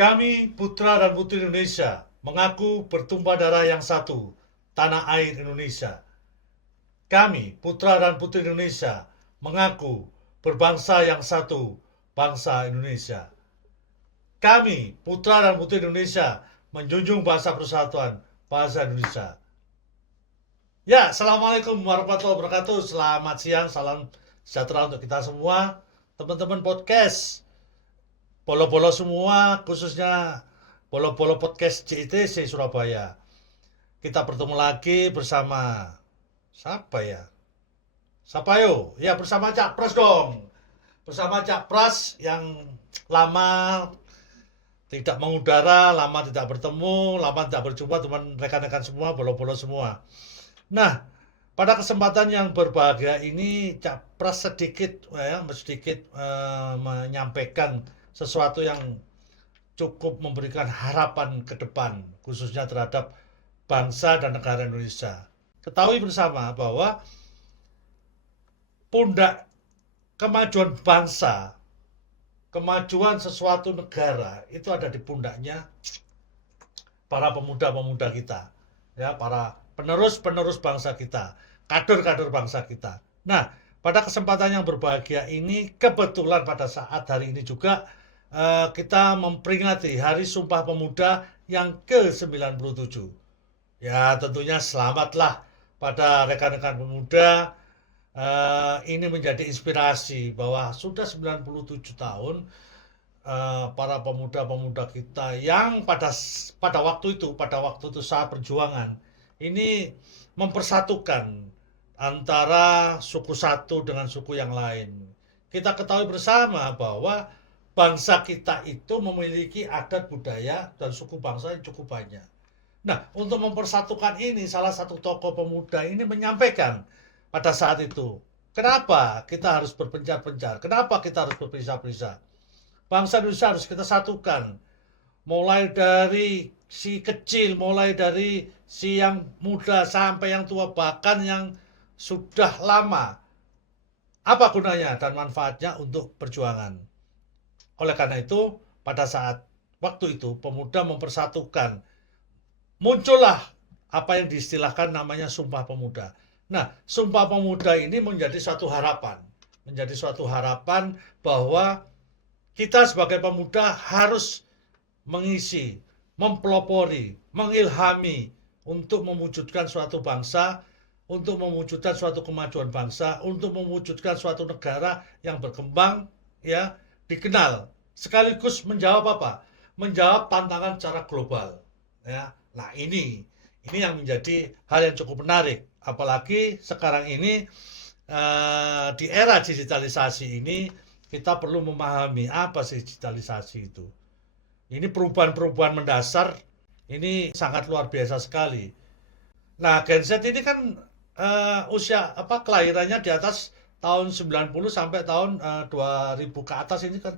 Kami putra dan putri Indonesia mengaku bertumpah darah yang satu, tanah air Indonesia. Kami putra dan putri Indonesia mengaku berbangsa yang satu, bangsa Indonesia. Kami putra dan putri Indonesia menjunjung bahasa persatuan, bahasa Indonesia. Ya, Assalamualaikum warahmatullahi wabarakatuh. Selamat siang, salam sejahtera untuk kita semua. Teman-teman podcast, bolo-bolo semua, khususnya bolo-bolo podcast JITC Surabaya. Kita bertemu lagi bersama siapa ya? Siapa yo? Ya bersama Cak Pras dong. Bersama Cak Pras yang lama tidak mengudara, lama tidak bertemu, lama tidak berjumpa teman rekan-rekan semua, bolo-bolo semua. Nah, pada kesempatan yang berbahagia ini Cak Pras sedikit menyampaikan sesuatu yang cukup memberikan harapan ke depan, khususnya terhadap bangsa dan negara Indonesia. Ketahui bersama bahwa pundak kemajuan bangsa, kemajuan sesuatu negara itu ada di pundaknya para pemuda-pemuda kita, ya, para penerus-penerus bangsa kita, kader-kader bangsa kita. Nah, pada kesempatan yang berbahagia ini, kebetulan pada saat hari ini juga kita memperingati Hari Sumpah Pemuda yang ke-97. Ya, tentunya selamatlah pada rekan-rekan pemuda. Ini menjadi inspirasi bahwa sudah 97 tahun para pemuda-pemuda kita yang pada waktu itu saat perjuangan ini mempersatukan antara suku satu dengan suku yang lain. Kita ketahui bersama bahwa bangsa kita itu memiliki adat budaya dan suku bangsa yang cukup banyak. Nah, untuk mempersatukan ini, salah satu tokoh pemuda ini menyampaikan pada saat itu, kenapa kita harus berpencar-pencar? Kenapa kita harus berpisah-pisah? Bangsa Indonesia harus kita satukan. Mulai dari si kecil, mulai dari si yang muda sampai yang tua, bahkan yang sudah lama. Apa gunanya dan manfaatnya untuk perjuangan? Oleh karena itu, pada saat waktu itu pemuda mempersatukan, muncullah apa yang diistilahkan namanya Sumpah Pemuda. Nah, Sumpah Pemuda ini menjadi suatu harapan. Menjadi suatu harapan bahwa kita sebagai pemuda harus mengisi, mempelopori, mengilhami untuk mewujudkan suatu bangsa, untuk mewujudkan suatu kemajuan bangsa, untuk mewujudkan suatu negara yang berkembang, ya, dikenal, sekaligus menjawab apa? Menjawab tantangan secara global, ya. Nah, ini yang menjadi hal yang cukup menarik, apalagi sekarang ini di era digitalisasi ini kita perlu memahami apa sih digitalisasi itu. Ini perubahan-perubahan mendasar, ini sangat luar biasa sekali. Nah, Gen Z ini kan usia kelahirannya di atas tahun 90 sampai tahun 2000 ke atas ini kan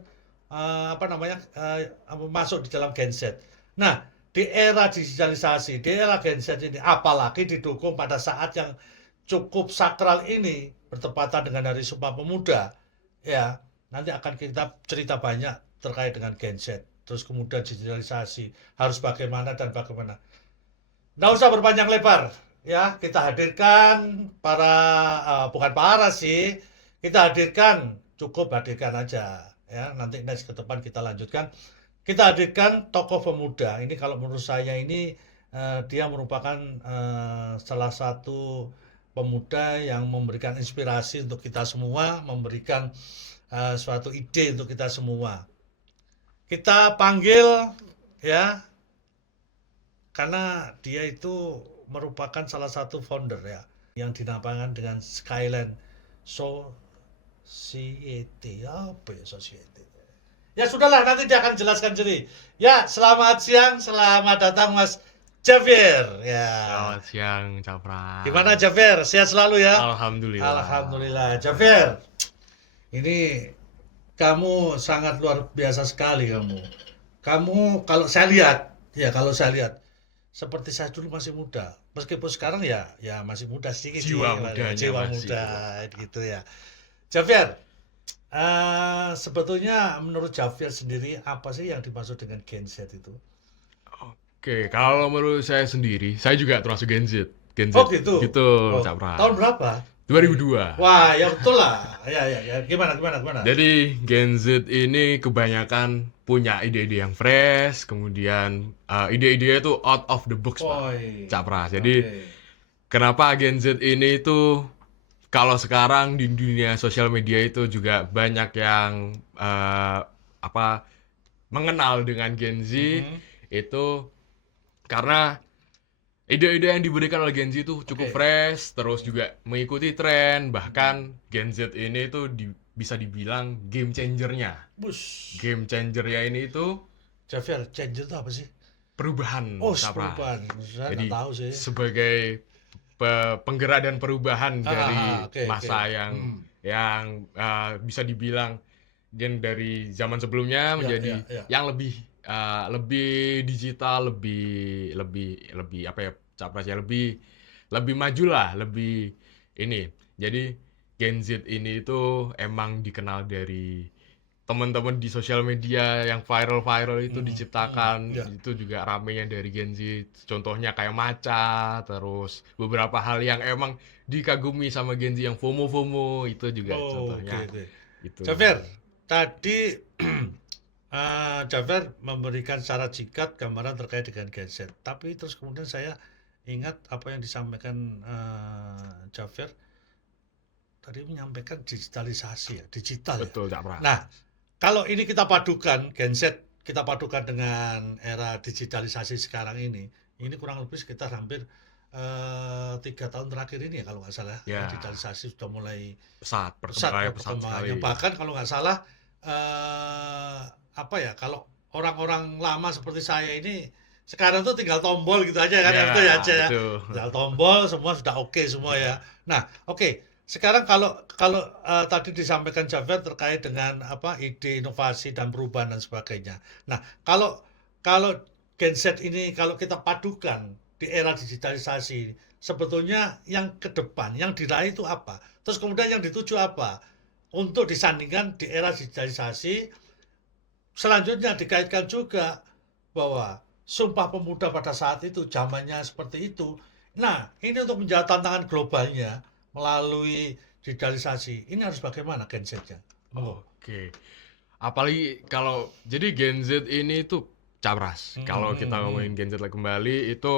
masuk di dalam Gen Z. Nah, di era digitalisasi, di era Gen Z ini, apalagi didukung pada saat yang cukup sakral ini, bertepatan dengan Hari Sumpah Pemuda, ya, nanti akan kita cerita banyak terkait dengan Gen Z. Terus kemudian digitalisasi, harus bagaimana dan bagaimana. Nggak usah berpanjang lebar, ya, kita hadirkan bukan para sih, kita hadirkan, cukup hadirkan aja, ya, nanti next ke depan kita lanjutkan. Kita hadirkan tokoh pemuda, ini kalau menurut saya ini dia merupakan salah satu pemuda yang memberikan inspirasi untuk kita semua, memberikan suatu ide untuk kita semua. Kita panggil, ya, karena dia itu merupakan salah satu founder, ya, yang dinamakan dengan Skyline Society. Apa ya Society? Ya sudahlah, nanti dia akan jelaskan sendiri. Ya, selamat siang, selamat datang Mas Javier. Ya. Selamat siang, Capra. Gimana Javier? Sehat selalu ya? Alhamdulillah. Alhamdulillah. Javier, ini kamu sangat luar biasa sekali kamu. Kamu kalau saya lihat seperti saya dulu masih muda. Meskipun sekarang ya masih muda sedikit sih. Jiwa mudanya Jiwa masih. muda gitu ya. Javier, Sebetulnya menurut Javier sendiri apa sih yang dimaksud dengan Gen Z itu? Oke, kalau menurut saya sendiri, saya juga termasuk Gen Z. Gen Oh Z, gitu. gitu, Oh, Cak tahun Pras. berapa? Oh, iya. 2002. Wah, ya betul lah. Ya, ya, ya. Gimana, gimana, gimana? Jadi Gen Z ini kebanyakan punya ide-ide yang fresh, kemudian ide-idenya itu out of the box, Pak. Oi, Cak Pras. Jadi oke. kenapa Gen Z ini itu kalau sekarang di dunia sosial media itu juga banyak yang apa mengenal dengan Gen Z Mhm. itu karena ide-ide yang diberikan oleh Gen Z itu cukup Oke. fresh, terus juga mengikuti tren, bahkan Gen Z ini tuh bisa dibilang game changernya. Bus. Game changernya ini itu Javier, change itu apa sih? perubahan, Oh, Capras. perubahan. Saya nggak Jadi tahu sih. sebagai penggerak dan perubahan dari Oke, oke. masa yang Hmm. bisa dibilang dari zaman sebelumnya Ya, menjadi ya, ya. yang lebih digital, lebih lebih lebih apa ya capres ya lebih lebih maju lah, lebih ini. Jadi Gen Z ini itu emang dikenal dari teman-teman di sosial media yang viral-viral itu Hmm, hmm, diciptakan ya. itu juga ramenya dari Gen Z. Contohnya kayak Maca, terus beberapa hal yang emang dikagumi sama Gen Z yang FOMO-FOMO itu juga Oh, oke, contohnya oke. itu. Javier, tadi Javier memberikan secara singkat gambaran terkait dengan Gen Z. Tapi terus kemudian saya ingat apa yang disampaikan Javier tadi menyampaikan digitalisasi ya, digital ya. Betul, Cak Pras. Nah, kalau ini kita padukan Gen Z, kita padukan dengan era digitalisasi sekarang ini kurang lebih sekitar hampir 3 tahun terakhir ini ya kalau nggak salah ya, Ya, digitalisasi sudah mulai pesat pesat ya perkembangannya pesat perkembangannya. sekali. Bahkan kalau nggak salah apa ya, kalau orang-orang lama seperti saya ini sekarang tuh tinggal tombol gitu aja kan, Ya, ya betul ya aja ya. betul. Tinggal tombol semua sudah oke semua ya. Nah, oke. Sekarang kalau kalau tadi disampaikan Javier terkait dengan apa ide inovasi dan perubahan dan sebagainya. Nah, kalau kalau Gen Z ini kalau kita padukan di era digitalisasi, sebetulnya yang ke depan, yang diraih itu apa? Terus kemudian yang dituju apa? Untuk disandingkan di era digitalisasi, selanjutnya dikaitkan juga bahwa Sumpah Pemuda pada saat itu zamannya seperti itu. Nah, ini untuk menjawab tantangan globalnya melalui digitalisasi. Ini harus bagaimana Gen Z-nya? Monggo. Oke. Apalagi kalau jadi Gen Z ini tuh Capras. Hmm, Kalau hmm, kita hmm. ngomongin Gen Z lagi kembali itu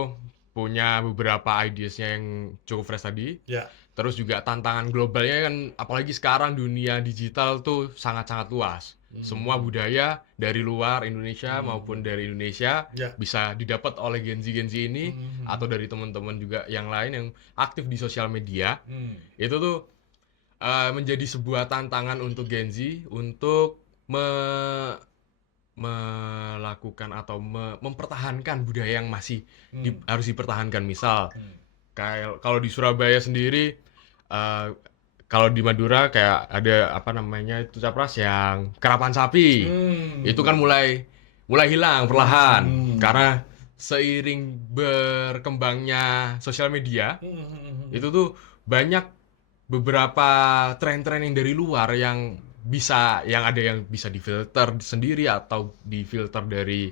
punya beberapa ideasnya yang cukup fresh tadi. Ya. Terus juga tantangan globalnya kan apalagi sekarang dunia digital tuh sangat-sangat luas. Semua Hmm, budaya dari luar Indonesia maupun hmm. dari Indonesia Ya. bisa didapat oleh Gen Z ini atau Hmm, dari teman-teman juga yang lain yang aktif di sosial media. hmm. Itu tuh menjadi sebuah tantangan untuk Gen Z untuk melakukan atau mempertahankan budaya yang masih Hmm, harus dipertahankan. Misal hmm. kayak kalau di Surabaya sendiri, eh, kalau di Madura kayak ada apa namanya itu capras yang kerapan sapi. Itu Hmm. kan mulai mulai hilang perlahan Hmm. karena seiring berkembangnya sosial media Hmm. itu tuh banyak beberapa tren-tren yang dari luar yang yang ada yang bisa difilter sendiri atau difilter dari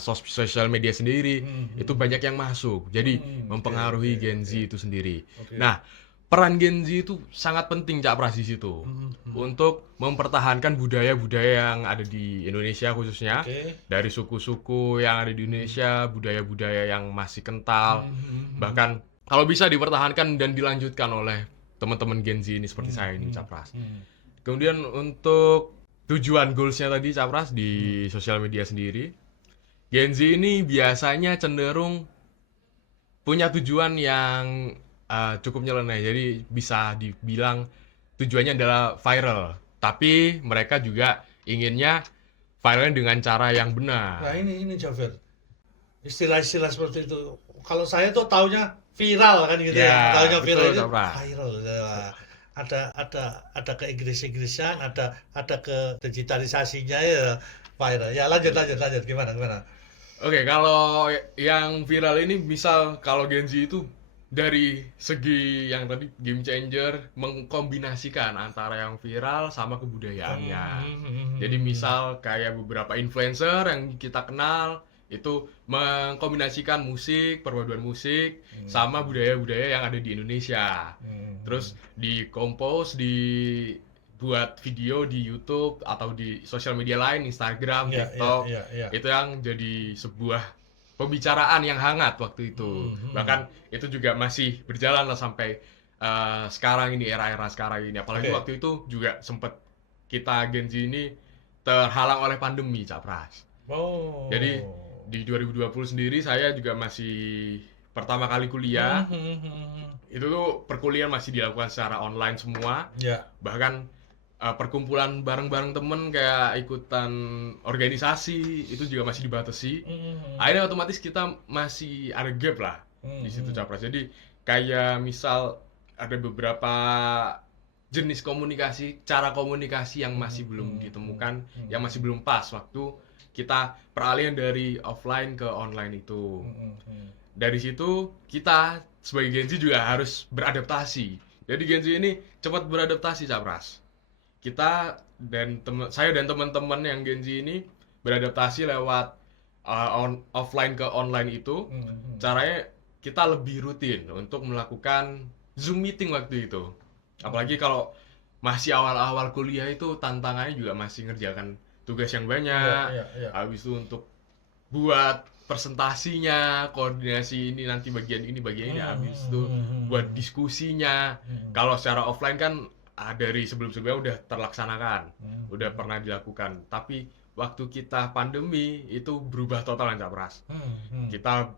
sosial media sendiri itu Hmm. banyak yang masuk jadi Oke, oke, mempengaruhi Gen oke. Z itu sendiri. Oke. Nah, peran Gen Z itu sangat penting Cak Pras di situ Hmm. untuk mempertahankan budaya-budaya yang ada di Indonesia khususnya Oke. dari suku-suku yang ada di Hmm. Indonesia, budaya-budaya yang masih kental, Hmm. bahkan kalau bisa dipertahankan dan dilanjutkan oleh teman-teman Gen Z ini seperti saya ini Hmm. Capras. Hmm. Kemudian untuk tujuan goalsnya tadi Capras Hmm. di sosial media sendiri, Gen Z ini biasanya cenderung punya tujuan yang cukup nyeleneh. Jadi bisa dibilang tujuannya adalah viral. Tapi mereka juga inginnya viralnya dengan cara yang Nah, benar. ini Javier. Istilah-istilah seperti itu. Kalau saya tuh taunya viral kan gitu ya. Ya, Taunya viral betul itu Capras. viral. Ya. Ada ke Inggris-Inggrisan, ada ke digitalisasinya ya viral. Ya, lanjut lanjut lanjut gimana gimana? Oke, kalau yang viral ini misal kalau Gen Z itu dari segi yang tadi game changer mengkombinasikan antara yang viral sama kebudayaannya. Jadi misal kayak beberapa influencer yang kita kenal itu mengkombinasikan musik, perpaduan musik sama budaya-budaya yang ada di Indonesia. Terus di-compose, dibuat video di YouTube atau di sosial media lain, Instagram, TikTok. Itu yang jadi sebuah pembicaraan yang hangat waktu itu. Bahkan itu juga masih berjalan lah sampai sekarang ini, era-era sekarang ini. Apalagi waktu itu juga sempat kita Gen Z ini terhalang oleh pandemi, Cak Pras. Jadi di 2020 sendiri saya juga masih pertama kali kuliah. Itu tuh perkuliahan masih dilakukan secara online semua. Bahkan perkumpulan bareng-bareng temen kayak ikutan organisasi itu juga masih dibatasi. Akhirnya otomatis kita masih ada gap lah di situ, Capras. Jadi kayak misal ada beberapa jenis komunikasi, cara komunikasi yang masih belum ditemukan, yang masih belum pas waktu kita peralihan dari offline ke online itu. Dari situ kita sebagai Gen Z juga harus beradaptasi. Jadi Gen Z ini cepat beradaptasi, Capras. Kita dan saya dan teman-teman yang Gen Z ini beradaptasi lewat offline ke online itu. Caranya kita lebih rutin untuk melakukan Zoom meeting waktu itu. Apalagi kalau masih awal-awal kuliah itu tantangannya juga masih ngerjakan tugas yang banyak. Habis itu untuk buat presentasinya, koordinasi ini nanti bagian ini habis itu buat diskusinya. Kalau secara offline kan dari sebelum-sebelumnya udah terlaksanakan, udah pernah dilakukan. Tapi waktu kita pandemi itu berubah total, Cak Pras. Kita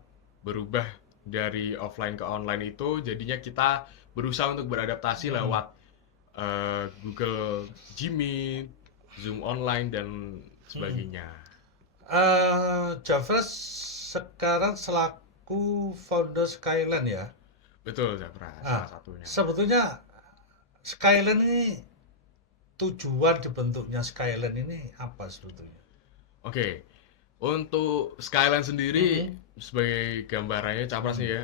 berubah dari offline ke online itu, jadinya kita berusaha untuk beradaptasi lewat Google Meet, Zoom online dan sebagainya. Javras sekarang selaku founder Skyland ya? Betul, Cak Pras, salah satunya. Sebetulnya Skyland ini, tujuan dibentuknya Skyland ini apa sebetulnya? Oke, untuk Skyland sendiri sebagai gambarannya, Cak Pras nih ya,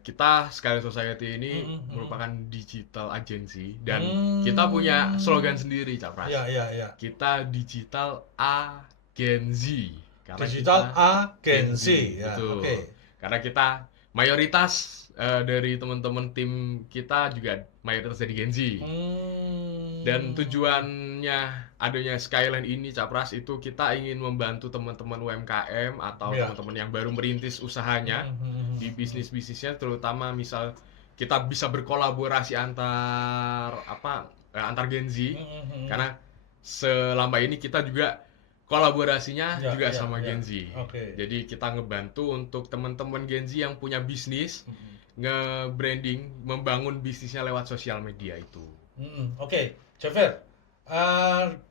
kita Skyland Society ini merupakan digital agency dan kita punya slogan sendiri, Cak Pras. Kita digital agency. Digital agency, ya. Betul. Karena kita mayoritas dari teman-teman tim kita juga mayoritas dari Gen Z. Dan tujuannya adanya Skyland ini, Cak Pras, itu kita ingin membantu teman-teman UMKM atau teman-teman yang baru merintis usahanya di bisnisnya, terutama misal kita bisa berkolaborasi antar Gen Z. Karena selama ini kita juga kolaborasinya juga sama Gen Z. Jadi kita ngebantu untuk teman-teman Gen Z yang punya bisnis, nge-branding, membangun bisnisnya lewat sosial media itu. Javier,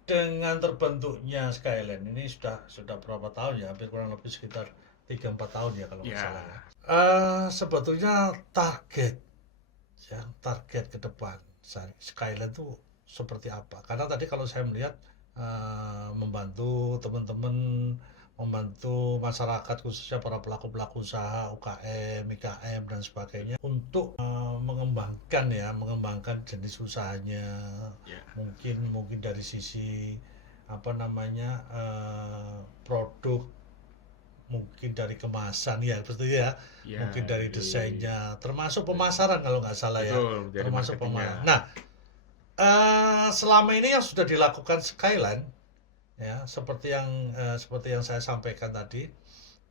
dengan terbentuknya Skyland ini sudah berapa tahun ya? Hampir kurang lebih sekitar 3-4 tahun ya kalau nggak salah ya. Sebetulnya target ke depan Skyland itu seperti apa? Karena tadi kalau saya melihat membantu teman-teman, membantu masyarakat khususnya para pelaku-pelaku usaha, UKM, IKM dan sebagainya untuk mengembangkan jenis usahanya. Mungkin dari sisi produk, mungkin dari kemasan mungkin dari desainnya, termasuk pemasaran kalau nggak salah. Betul, ya, termasuk pemasaran. Nah, selama ini yang sudah dilakukan Skyland ya, seperti yang saya sampaikan tadi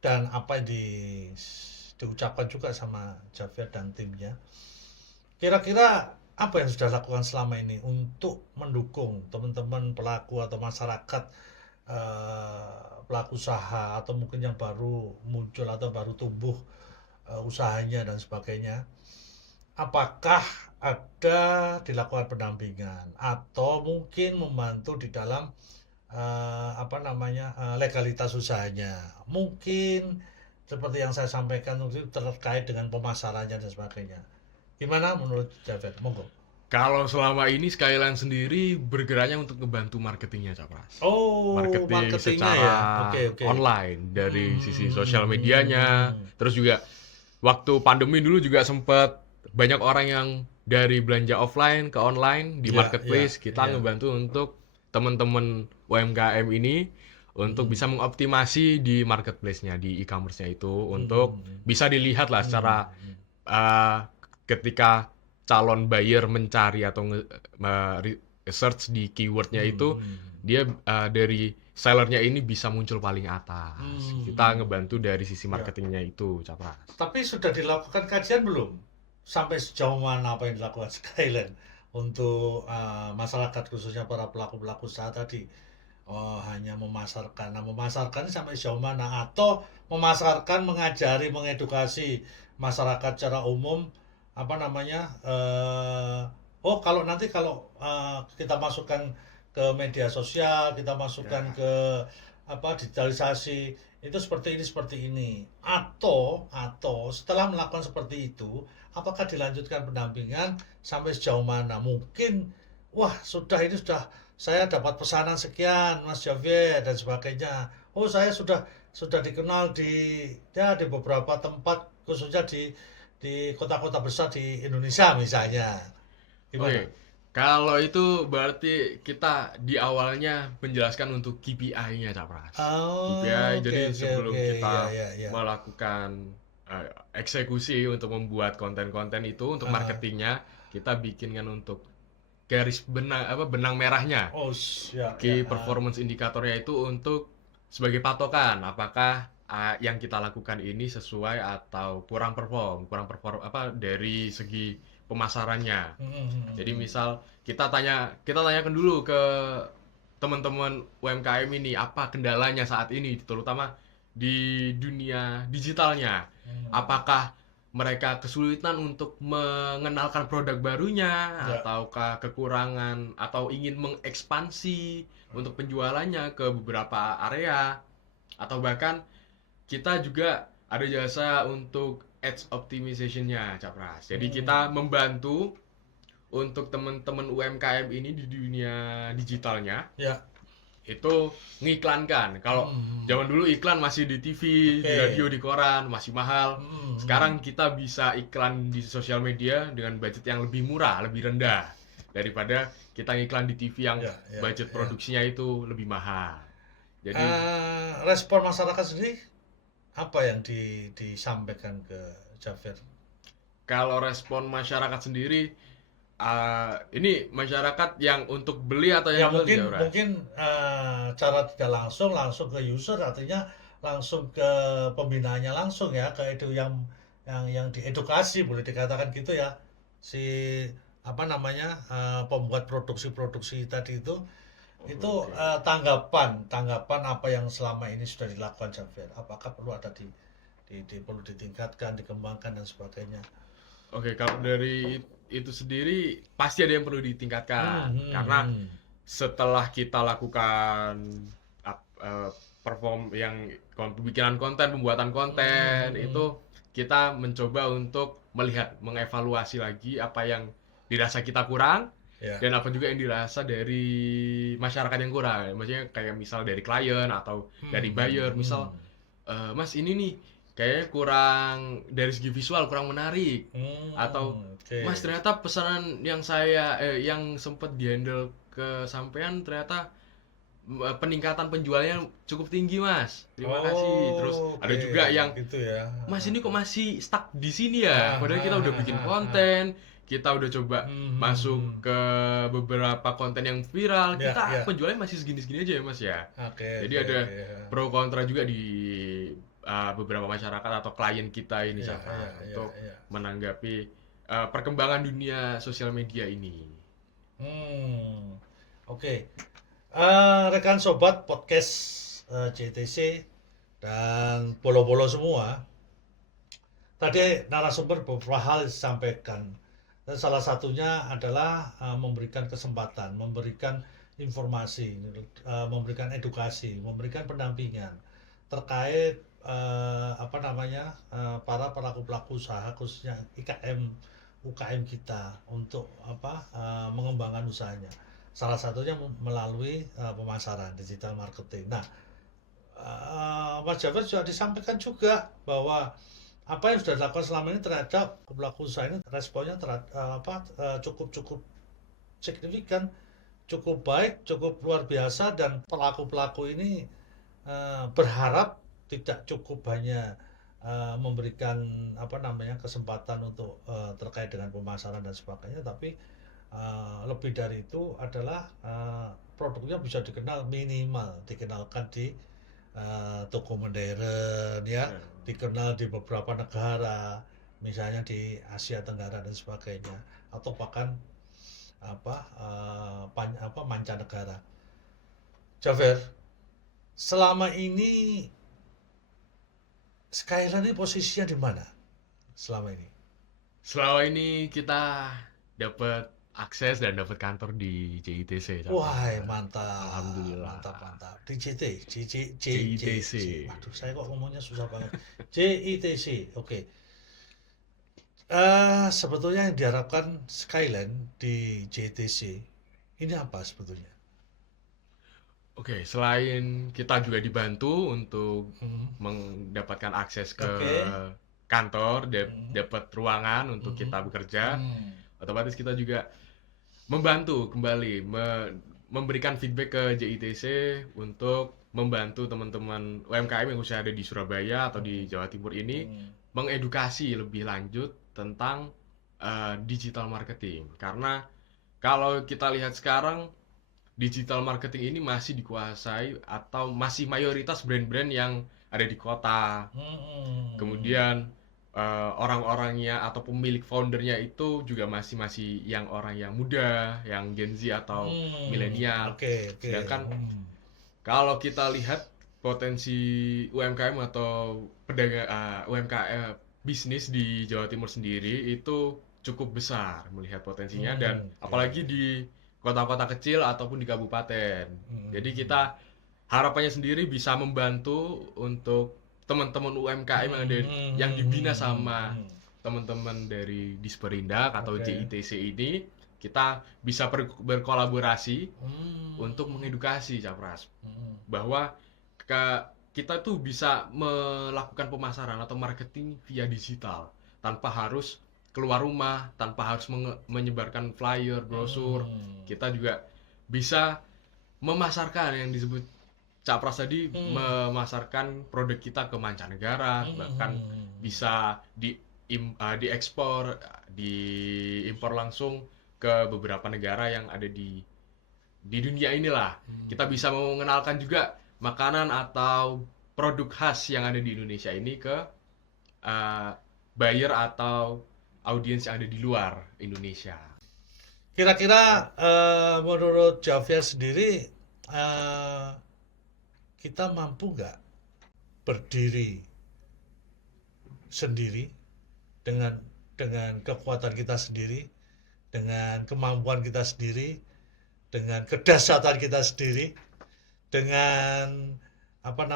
dan apa yang diucapkan juga sama Javier dan timnya, kira-kira apa yang sudah dilakukan selama ini untuk mendukung teman-teman pelaku atau masyarakat, pelaku usaha atau mungkin yang baru muncul atau baru tumbuh usahanya dan sebagainya? Apakah ada dilakukan pendampingan atau mungkin membantu di dalam legalitas usahanya? Mungkin seperti yang saya sampaikan itu terkait dengan pemasarannya dan sebagainya. Gimana menurut Javier? Monggo. Kalau selama ini Skyland sendiri bergeraknya untuk ngebantu marketingnya, Cak Pras. Marketing secara online dari sisi sosial medianya, terus juga waktu pandemi dulu juga sempat banyak orang yang dari belanja offline ke online di Ya, ya, marketplace. Kita ya. ngebantu untuk teman-teman UMKM ini untuk Hmm. bisa mengoptimasi di marketplace-nya, di e-commerce-nya itu untuk Hmm. bisa dilihat lah Hmm. secara eh, ketika calon buyer mencari atau search di keywordnya itu Hmm. dia dari sellernya ini bisa muncul paling atas. Kita Hmm. ngebantu dari sisi Ya. marketingnya itu, Capras. Tapi sudah dilakukan kajian belum? Sampai sejauh mana apa yang dilakukan Skyland untuk masyarakat khususnya para pelaku-pelaku usaha tadi? Oh, hanya memasarkan. Nah, memasarkan sampai sejauh mana? Atau memasarkan, mengajari, mengedukasi masyarakat secara umum, apa namanya? Oh, kalau nanti kalau kita masukkan ke media sosial, kita masukkan Ya. ke apa digitalisasi, itu seperti ini. Atau setelah melakukan seperti itu, apakah dilanjutkan pendampingan sampai sejauh mana? Mungkin, wah sudah saya dapat pesanan sekian Mas Javier dan sebagainya. Oh, saya sudah dikenal di beberapa tempat khususnya di kota-kota besar di Indonesia misalnya. Gimana? Oke, kalau itu berarti kita di awalnya menjelaskan untuk KPI-nya, Capras. Oh, KPI, oke jadi oke oke. sebelum Ya kita ya ya. melakukan eksekusi untuk membuat konten-konten itu untuk Aha. marketingnya, kita bikinkan untuk garis benang merahnya. Oh, ya ya. Key performance indikatornya itu untuk sebagai patokan apakah yang kita lakukan ini sesuai atau kurang perform apa dari segi pemasarannya. Hmm, hmm, hmm, Jadi hmm. misal kita tanyakan dulu ke teman-teman UMKM ini apa kendalanya saat ini terutama di dunia digitalnya. Hmm. Apakah mereka kesulitan untuk mengenalkan produk barunya Ya. ataukah kekurangan atau ingin mengekspansi untuk penjualannya ke beberapa area atau bahkan kita juga ada jasa untuk ads optimization-nya, Capras. Jadi kita Hmm. membantu untuk teman-teman UMKM ini di dunia digitalnya Ya. itu ngiklankan. Hmm, Kalau hmm. zaman dulu iklan masih di TV, di Oke. radio, di koran, masih mahal. Hmm, hmm. Sekarang kita bisa iklan di sosial media dengan budget yang lebih murah, lebih rendah daripada kita ngiklan di TV yang Ya ya budget ya. produksinya itu lebih mahal. Jadi Respon masyarakat sendiri apa yang disampaikan ke Jafir? kalau respon masyarakat sendiri, ini masyarakat yang untuk beli atau Ya yang jual nih, mungkin Capras? mungkin cara tidak langsung ke user artinya langsung ke pembinaannya langsung ya ke itu yang diedukasi boleh dikatakan gitu ya si apa namanya pembuat produksi-produksi tadi itu Oke. tanggapan apa yang selama ini sudah dilakukan Jafir apakah perlu ada perlu ditingkatkan dikembangkan dan sebagainya. Oke, kalau dari itu sendiri pasti ada yang perlu Hmm, ditingkatkan hmm, karena hmm. setelah kita lakukan perform yang bikinan konten, pembuatan Hmm, hmm, konten hmm, hmm. itu kita mencoba untuk melihat, mengevaluasi lagi apa yang dirasa kita kurang Ya. dan apa juga yang dirasa dari masyarakat yang kurang. Maksudnya kayak misal dari klien atau Hmm, dari hmm, buyer, hmm. misal Mas ini nih kayaknya kurang dari segi visual kurang menarik atau Oke. Mas ternyata pesanan yang sempat dihandle ke sampean ternyata peningkatan penjualnya cukup tinggi Mas. Terima kasih. Terus ada Oke, juga yang gitu ya. Mas ini kok masih stuck di sini ya? Ah, Padahal kita ah, udah ah, bikin ah, ah. konten, kita udah coba Hmm, hmm, masuk hmm. ke beberapa konten yang viral, Ya, kita ya. penjualnya masih segini-segini aja ya Mas ya. Oke, Jadi oke, ada oke. pro kontra juga di beberapa masyarakat atau klien kita ini Ya, Safra ya, ya, untuk ya. menanggapi perkembangan dunia sosial media ini. Hmm. Oke. Rekan sobat podcast JTC dan bolo-bolo semua. Tadi narasumber beberapa hal disampaikan. Dan salah satunya adalah memberikan kesempatan, memberikan informasi, memberikan edukasi, memberikan pendampingan terkait apa namanya para pelaku-pelaku usaha khususnya IKM UKM kita untuk apa mengembangkan usahanya. Salah satunya melalui pemasaran digital marketing. Nah, Mas Jafar sudah disampaikan juga bahwa apa yang sudah dilakukan selama ini terhadap pelaku usaha ini responnya cukup signifikan, cukup baik, cukup luar biasa, dan pelaku-pelaku ini berharap tidak cukup hanya memberikan kesempatan untuk terkait dengan pemasaran dan sebagainya, tapi lebih dari itu adalah produknya bisa dikenalkan di toko modern ya, dikenal di beberapa negara, misalnya di Asia Tenggara dan sebagainya, atau bahkan mancanegara. Javier, selama ini Skyline ini posisinya di mana selama ini? Selama ini kita dapat akses dan dapat kantor di JITC. Wah, mantap. Alhamdulillah. Mantap. Di JITC. Waduh, saya kok ngomongnya susah banget. JITC, oke. Sebetulnya yang diharapkan Skyline di JITC ini apa sebetulnya? Oke, selain kita juga dibantu untuk mendapatkan akses ke kantor, dapat ruangan untuk kita bekerja, otomatis kita juga membantu kembali memberikan feedback ke JITC untuk membantu teman-teman UMKM yang usia ada di Surabaya atau di Jawa Timur ini mengedukasi lebih lanjut tentang digital marketing. Karena kalau kita lihat sekarang, digital marketing ini masih dikuasai atau masih mayoritas brand-brand yang ada di kota. Kemudian orang-orangnya atau pemilik foundernya itu juga masih yang orang yang muda, yang Gen Z atau milenial. Sedangkan kalau kita lihat potensi UMKM atau pedagang UMKM bisnis di Jawa Timur sendiri itu cukup besar melihat potensinya, dan apalagi di kota-kota kecil ataupun di kabupaten. Jadi kita harapannya sendiri bisa membantu untuk teman-teman UMKM yang dibina sama teman-teman dari Disperindak atau JITC ini, kita bisa berkolaborasi untuk mengedukasi Capras bahwa kita tuh bisa melakukan pemasaran atau marketing via digital tanpa harus keluar rumah, tanpa harus menyebarkan flyer, brosur. Kita juga bisa memasarkan yang disebut Capras tadi, memasarkan produk kita ke mancanegara, bahkan bisa diekspor, diimpor langsung ke beberapa negara yang ada di dunia inilah. Kita bisa mengenalkan juga makanan atau produk khas yang ada di Indonesia ini ke buyer atau audiens yang ada di luar Indonesia. Kira-kira menurut Javier sendiri, kita mampu nggak berdiri sendiri dengan kekuatan kita sendiri, dengan kemampuan kita sendiri, dengan kedahsyatan kita sendiri, dengan apa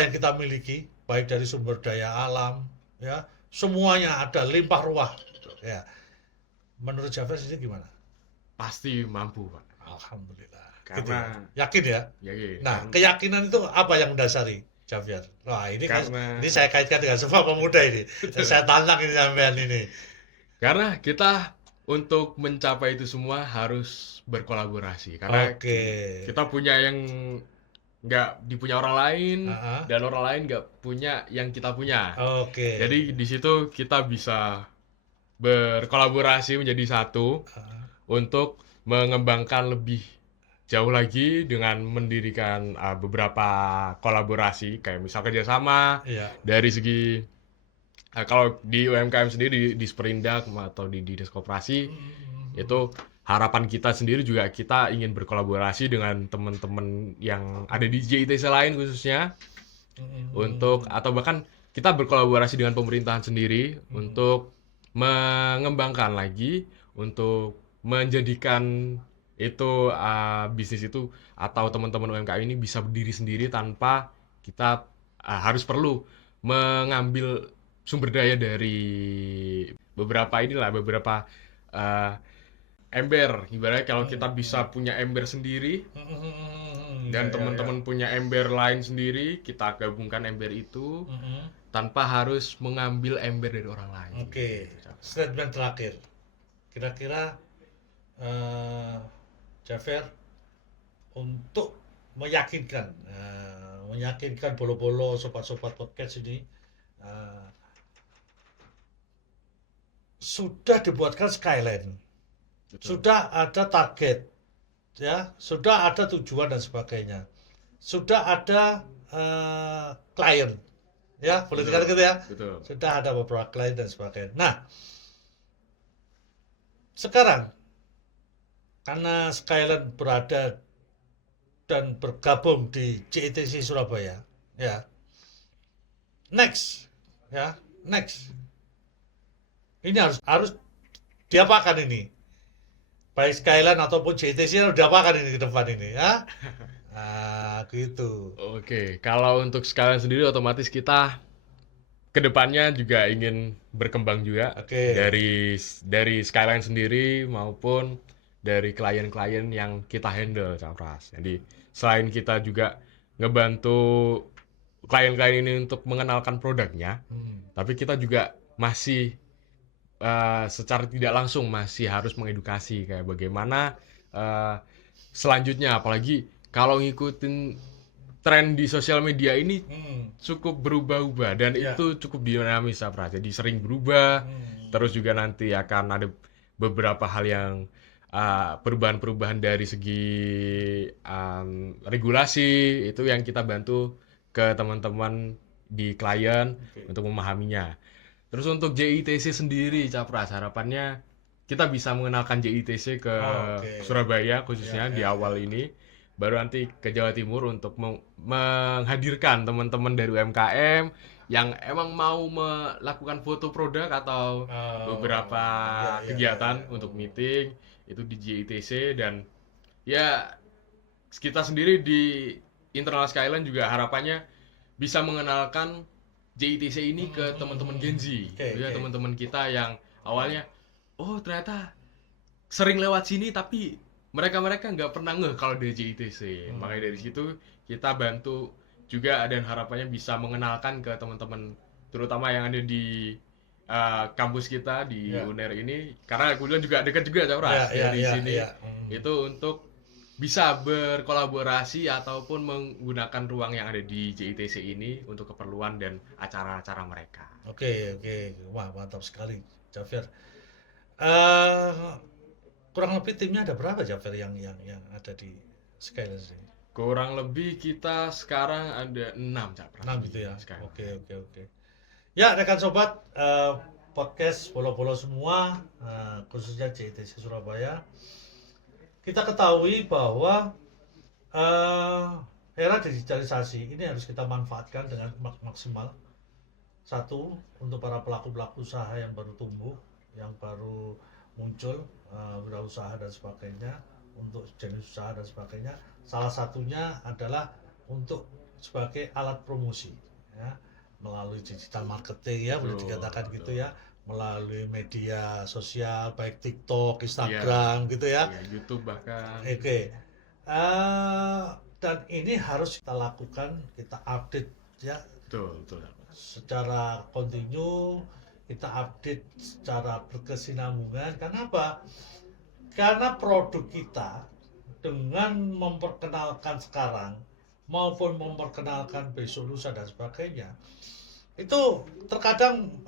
yang kita miliki, baik dari sumber daya alam, ya, semuanya ada limpah ruah, ya. Menurut Javier sendiri gimana? Pasti mampu, Pak. Alhamdulillah. Karena gitu ya? Yakin ya? Yakin. Nah, keyakinan itu apa yang mendasari Javier? Wah, ini saya kaitkan dengan semua pemuda ini. Saya tantang ini sampean ini. Karena kita untuk mencapai itu semua harus berkolaborasi. Karena kita punya yang nggak dipunya orang lain, dan orang lain nggak punya yang kita punya. Jadi di situ kita bisa berkolaborasi menjadi satu untuk mengembangkan lebih jauh lagi dengan mendirikan beberapa kolaborasi, kayak misal kerjasama dari segi kalau di UMKM sendiri di Sperindak atau di Dinas Koperasi, itu harapan kita sendiri juga kita ingin berkolaborasi dengan teman-teman yang ada di JITC lain khususnya, untuk atau bahkan kita berkolaborasi dengan pemerintahan sendiri untuk mengembangkan lagi, untuk menjadikan itu bisnis itu atau teman-teman UMKM ini bisa berdiri sendiri tanpa kita harus perlu mengambil sumber daya dari beberapa ember. Ibaratnya kalau kita bisa punya ember sendiri dan teman-teman punya ember lain sendiri, kita gabungkan ember itu tanpa harus mengambil ember dari orang lain. Oke, Gitu, Cap. statement terakhir. Kira-kira Jafer untuk meyakinkan bolo-bolo sobat-sobat podcast ini sudah dibuatkan skyline, Betul. sudah ada target, ya, sudah ada tujuan dan sebagainya, sudah ada klien, ya, boleh Betul. dikatakan gitu ya, Betul. sudah ada beberapa klien dan sebagainya. Nah, sekarang karena Skyline berada dan bergabung di JITC Surabaya, ya, next, ini harus diapakan ini, baik Skyline ataupun JITC harus diapakan ini ke depan ini, ya. Nah, gitu. Oke, kalau untuk sekalian sendiri otomatis kita kedepannya juga ingin berkembang juga Oke. dari Skyline sendiri maupun dari klien-klien yang kita handle, Capras. Jadi selain kita juga ngebantu klien-klien ini untuk mengenalkan produknya, tapi kita juga masih secara tidak langsung masih harus mengedukasi kayak bagaimana selanjutnya, apalagi kalau ngikutin tren di sosial media ini cukup berubah-ubah dan Ya. itu cukup dinamis, Sapra. Jadi sering berubah. Terus juga nanti akan ada beberapa hal yang perubahan-perubahan dari segi regulasi itu yang kita bantu ke teman-teman di klien untuk memahaminya. Terus untuk JITC sendiri, Capras, harapannya kita bisa mengenalkan JITC ke Surabaya khususnya di awal ini. Baru nanti ke Jawa Timur untuk menghadirkan teman-teman dari UMKM yang emang mau melakukan foto produk atau beberapa kegiatan untuk meeting itu di JITC. Dan ya kita sendiri di internal Skyline juga harapannya bisa mengenalkan JITC ini ke teman-teman Gen Z, ya teman-teman kita yang awalnya oh ternyata sering lewat sini tapi mereka nggak pernah ngeh kalau dari JITC. Makanya dari situ kita bantu juga dan harapannya bisa mengenalkan ke teman-teman terutama yang ada di kampus kita di UNER ini, karena kebetulan juga dekat juga Capras dari sini. Itu untuk bisa berkolaborasi ataupun menggunakan ruang yang ada di JITC ini untuk keperluan dan acara-acara mereka. Oke. Wah, mantap sekali, Jafer. Kurang lebih timnya ada berapa, Jafer, yang ada di Skyline ini? Kurang lebih kita sekarang ada 6, Capras. 6 gitu ya. Skyline. Oke. Ya, rekan sobat podcast bolo-bolo semua, khususnya JITC Surabaya. Kita ketahui bahwa era digitalisasi ini harus kita manfaatkan dengan maksimal. Satu, untuk para pelaku-pelaku usaha yang baru tumbuh, yang baru muncul, wirausaha dan sebagainya, untuk jenis usaha dan sebagainya. Salah satunya adalah untuk sebagai alat promosi, ya, melalui digital marketing, ya, boleh dikatakan gitu ya, melalui media sosial baik TikTok, Instagram, gitu ya, YouTube bahkan. Oke. Dan ini harus kita lakukan, kita update, ya. Betul. Secara kontinu kita update secara berkesinambungan. Karena apa? Karena produk kita dengan memperkenalkan sekarang maupun memperkenalkan besok lusa dan sebagainya, itu terkadang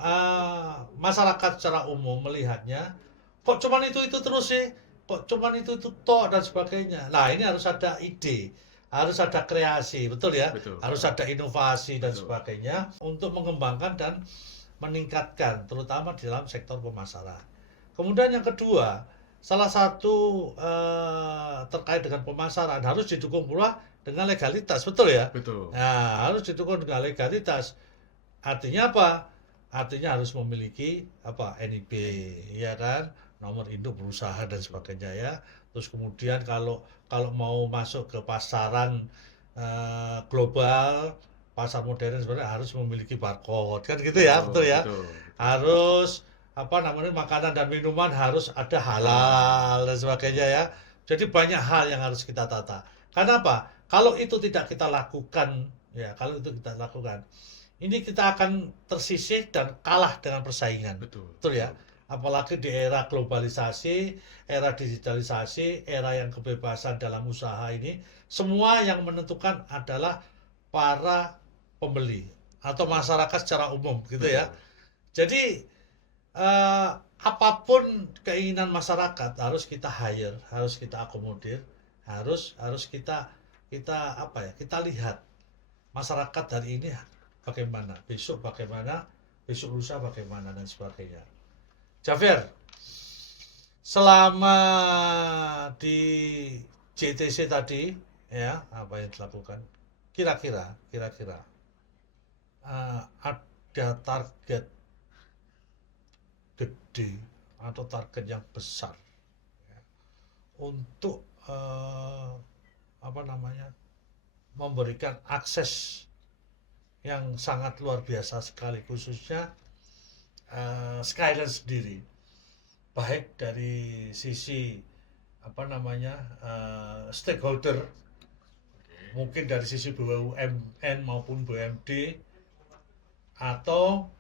masyarakat secara umum melihatnya kok cuman itu terus sih, kok cuman itu tok dan sebagainya. Nah, ini harus ada ide, harus ada kreasi, betul ya? Betul. Harus ada inovasi dan sebagainya untuk mengembangkan dan meningkatkan, terutama di dalam sektor pemasaran. Kemudian yang kedua, salah satu terkait dengan pemasaran harus didukung pula dengan legalitas, betul ya? Betul. Nah, harus didukung dengan legalitas. Artinya apa? Artinya harus memiliki NIB, ya kan, nomor induk berusaha dan sebagainya, ya. Terus kemudian kalau mau masuk ke pasaran global, pasar modern sebenarnya harus memiliki barcode, kan gitu ya, betul ya. Harus makanan dan minuman harus ada halal dan sebagainya ya. Jadi banyak hal yang harus kita tata. Karena apa? Kalau itu tidak kita lakukan, ya kalau itu kita lakukan, ini kita akan tersisih dan kalah dengan persaingan. Betul. Betul ya? Apalagi di era globalisasi, era digitalisasi, era yang kebebasan dalam usaha ini, semua yang menentukan adalah para pembeli atau masyarakat secara umum gitu ya. Betul. Jadi apapun keinginan masyarakat harus kita hire, harus kita akomodir, harus kita lihat masyarakat hari ini bagaimana, besok lusa bagaimana dan sebagainya. Javier, selama di JTC tadi ya apa yang dilakukan? Kira-kira ada target gede atau target yang besar ya, untuk memberikan akses yang sangat luar biasa sekali, khususnya Skyline sendiri, baik dari sisi stakeholder, mungkin dari sisi BUMN maupun BUMD, atau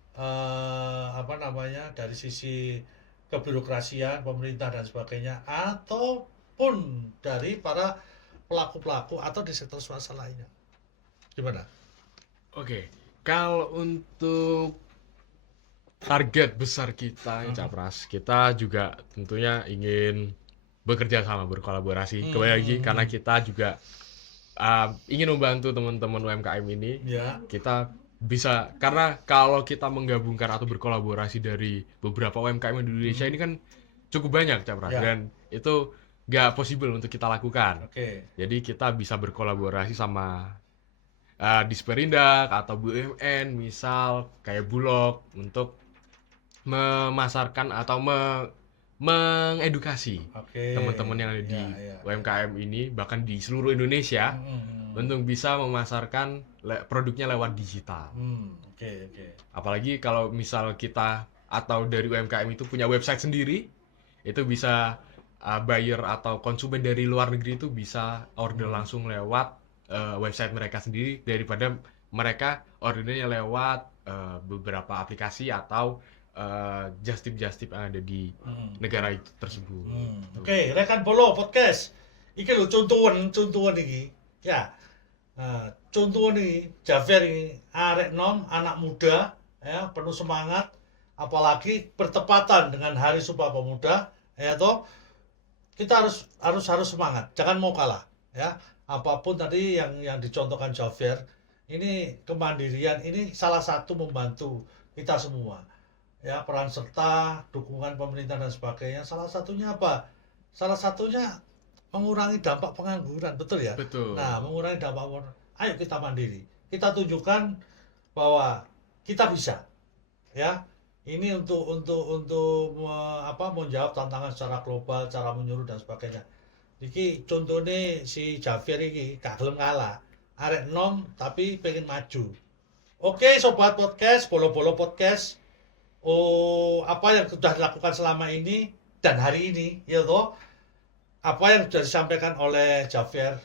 dari sisi kebirokrasian pemerintah dan sebagainya, ataupun dari para pelaku-pelaku atau di sektor swasta lainnya. Gimana? Oke, kalau untuk target besar kita, Capras, kita juga tentunya ingin bekerja sama, berkolaborasi. Kembali lagi, karena kita juga ingin membantu teman-teman UMKM ini. Ya. Kita bisa, karena kalau kita menggabungkan atau berkolaborasi dari beberapa UMKM di Indonesia ini kan cukup banyak, Capras, Ya. dan itu nggak possible untuk kita lakukan. Oke. Jadi kita bisa berkolaborasi sama Disperindak atau BUMN, misal kayak Bulog, untuk memasarkan atau mengedukasi teman-teman yang ada di UMKM ini, bahkan di seluruh Indonesia, untuk bisa memasarkan produknya lewat digital. Oke. Apalagi kalau misal kita atau dari UMKM itu punya website sendiri, itu bisa buyer atau konsumen dari luar negeri itu bisa order langsung lewat website mereka sendiri, daripada mereka ordernya lewat beberapa aplikasi atau just tip yang ada di negara itu tersebut. Oke, rekan Bolo podcast. Iki lho contohan iki. Ya. Contoh ini Javier ini arek nom, anak muda ya, penuh semangat, apalagi bertepatan dengan Hari Sumpah Pemuda ya toh. Kita harus semangat, jangan mau kalah ya. Apapun tadi yang dicontohkan Javier, ini kemandirian ini salah satu membantu kita semua. Ya, peran serta, dukungan pemerintah dan sebagainya. Salah satunya apa? Salah satunya mengurangi dampak pengangguran, betul ya? Betul. Nah, mengurangi dampak pengangguran. Ayo kita mandiri. Kita tunjukkan bahwa kita bisa. Ya. Ini untuk menjawab tantangan secara global, cara menyuruh dan sebagainya. Iki contohnya si Javier iki gak gelem kalah. Arek nom tapi pengen maju. Oke, sobat podcast, bolo-bolo podcast. Apa yang sudah dilakukan selama ini dan hari ini, ya toh, apa yang sudah disampaikan oleh Javier,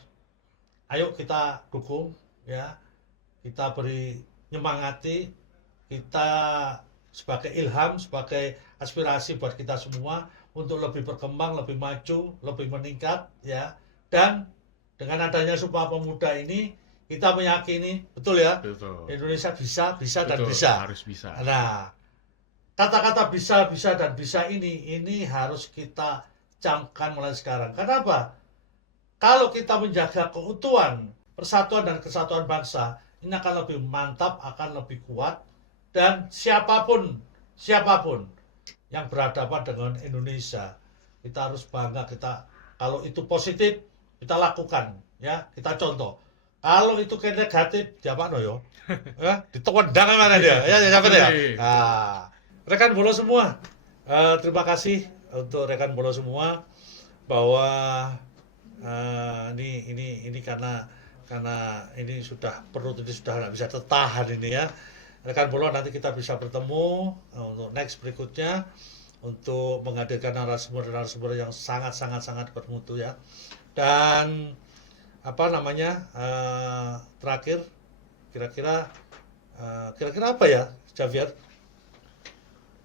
ayo kita dukung, ya, kita beri nyemangati, kita sebagai ilham, sebagai aspirasi buat kita semua untuk lebih berkembang, lebih maju, lebih meningkat, ya, dan dengan adanya Sumpah Pemuda ini kita meyakini, betul ya, Betul. Indonesia bisa dan Betul, bisa. harus bisa. Nah, kata-kata bisa dan bisa ini harus kita camkan mulai sekarang. Kenapa? Kalau kita menjaga keutuhan, persatuan dan kesatuan bangsa, ini akan lebih mantap, akan lebih kuat, dan siapapun yang berhadapan dengan Indonesia, kita harus bangga. Kalau itu positif, kita lakukan, ya, kita contoh. Kalau itu negatif, jangan yo, ya, ditendang mana dia, ya, siapa ya? Nah, rekan Bolo semua, terima kasih untuk rekan Bolo semua bahwa ini karena ini sudah perut ini sudah nggak bisa tertahan ini ya. rekan bola nanti kita bisa bertemu untuk next berikutnya untuk menghadirkan narasumber yang sangat bermutu ya. Dan apa namanya terakhir kira-kira apa ya, Javier?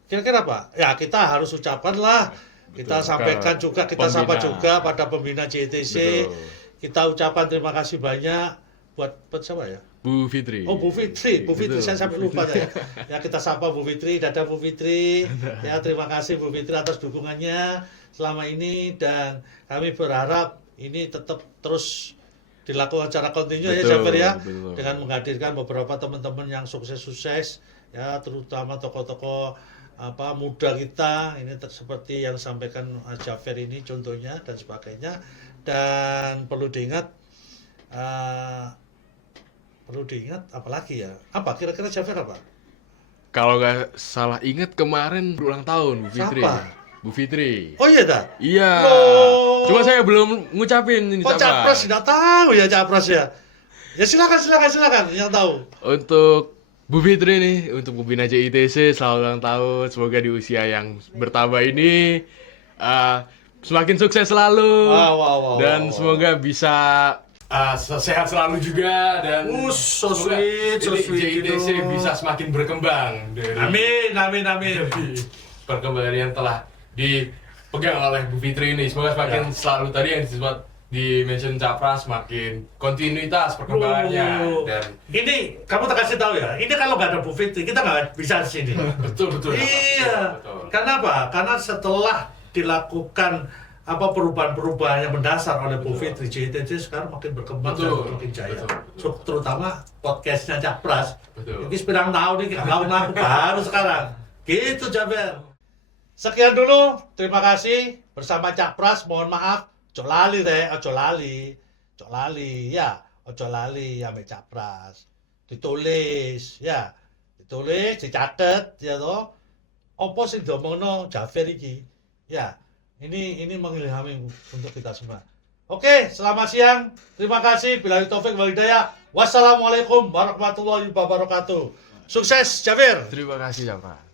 Kira-kira apa? Ya kita harus ucapkan lah, kita Betul. sampaikan juga, kita sapa Pembina. juga pada pembina JTC. Betul. Kita ucapkan terima kasih banyak buat siapa ya? Bu Fitri. Oh Bu Fitri, Betul, saya sampai Bu lupa Fitri. ya. Ya kita sapa Bu Fitri, dadah Bu Fitri. Ya terima kasih Bu Fitri atas dukungannya selama ini dan kami berharap ini tetap terus dilakukan secara kontinu ya Betul, Javier ya, betul. dengan menghadirkan beberapa teman-teman yang sukses ya, terutama tokoh-tokoh apa muda kita ini seperti yang disampaikan Javier ini contohnya dan sebagainya. Dan perlu diingat apalagi ya, apa kira-kira Javier apa? Kalau nggak salah ingat kemarin berulang tahun Bu Fitri. Siapa? Bu Fitri. Oh iya dah. Iya. Loh. Cuma saya belum ngucapin ini Oh Capres tidak tahu ya Capres ya. Ya silakan yang tahu. Untuk Bu Fitri nih, untuk pembina JITC selamat ulang tahun. Semoga di usia yang bertambah ini semakin sukses selalu. Dan semoga bisa sehat selalu juga dan So semoga sweet JITC gitu. bisa semakin berkembang dari Amin. perkembangan yang telah dipegang oleh Bu Fitri ini. Semoga semakin selalu tadi yang disebut di mention Capras semakin kontinuitas perkembangannya. Loh. Dan Ini kamu tak kasih tahu ya. Ini kalau nggak ada Bu Fitri kita nggak bisa di sini. betul. Iya. Betul. Karena apa? Karena setelah dilakukan perubahan-perubahan yang mendasar oleh Bu Fitri, JTC sekarang makin berkembang Betul. dan makin jaya. Betul. Terutama podcastnya Capras. Betul. Ini sepirang tahun ini tahun aku baru sekarang. Gitu Jaber. Sekian dulu. Terima kasih bersama Capras. Mohon maaf. Ojo lali ya, ojo lali ambek Capras. Ditulis ya. Dicatet ya toh. Apa sing diomongno Javier iki? Ya. Ini mengilhami untuk kita semua. Oke, selamat siang. Terima kasih. Billahi taufik wal hidayah. Wassalamualaikum warahmatullahi wabarakatuh. Sukses Javier. Terima kasih Capras.